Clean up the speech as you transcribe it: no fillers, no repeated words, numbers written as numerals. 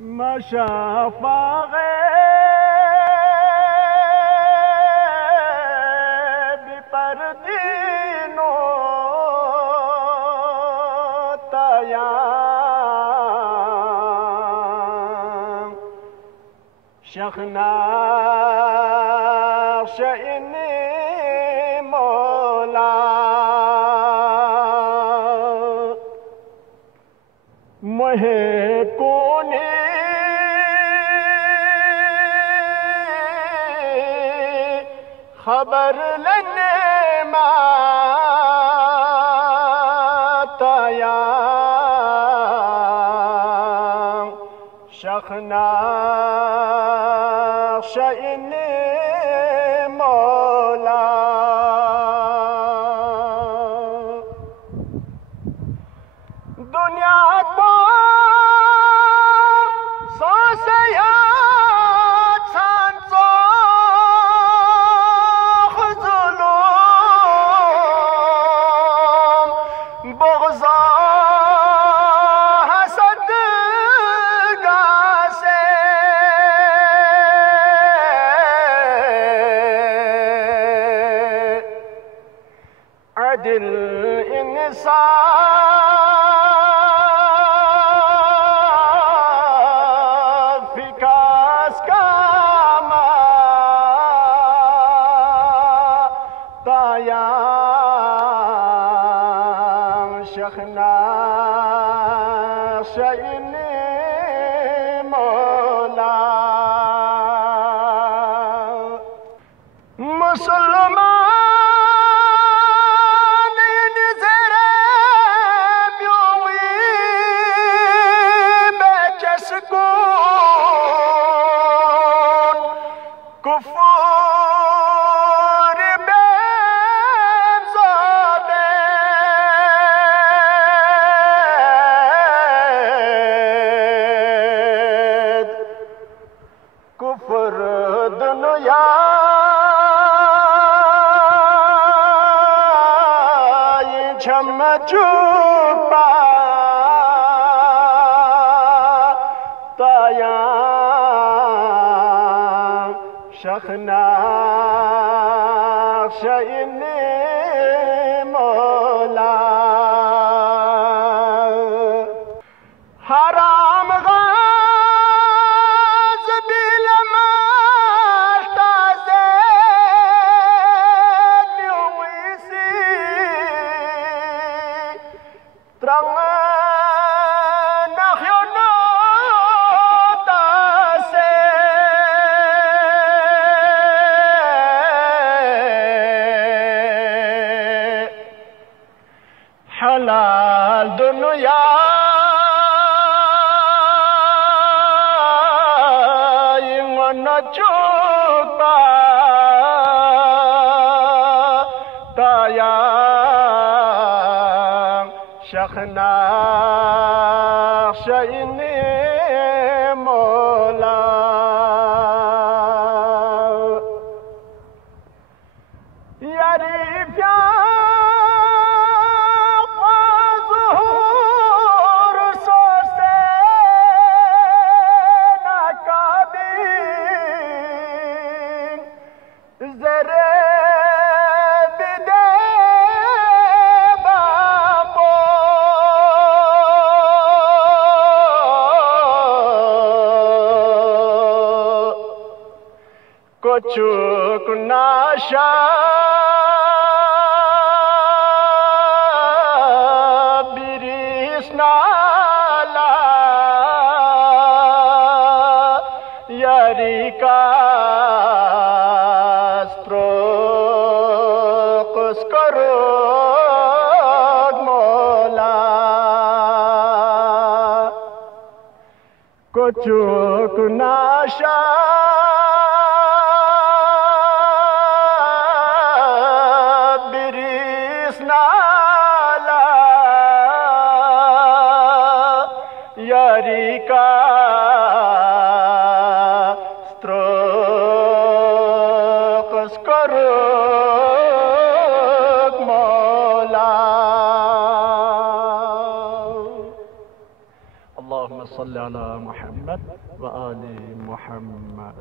ما شافا غيب پردینو تایام شخنا شئنی مولا مहे कोने खबर लने माताया शखना शइने मौला दुनिया को सांसया सांसो जुलूम बुग़्ज़ो हसद गासे अदिल इंसान विकास का माताया शखना शइने मौला मुसलमान कुफूर बेज़ाबे कुफर दुनिया ये झम चुपा ताया शखना शइने मौला हराम गाज़ बिलमाताज़े न्यूसी त्रंग हलाल दुनिया न चुपा ताया शखना शइने मौला यारी चुक नाशा बिरिस नाला यारी का स्त्रोकस करो मौला को चुक नाशा यारी का स्त्रोकस करो मौला اللهم صل على محمد و آل محمد.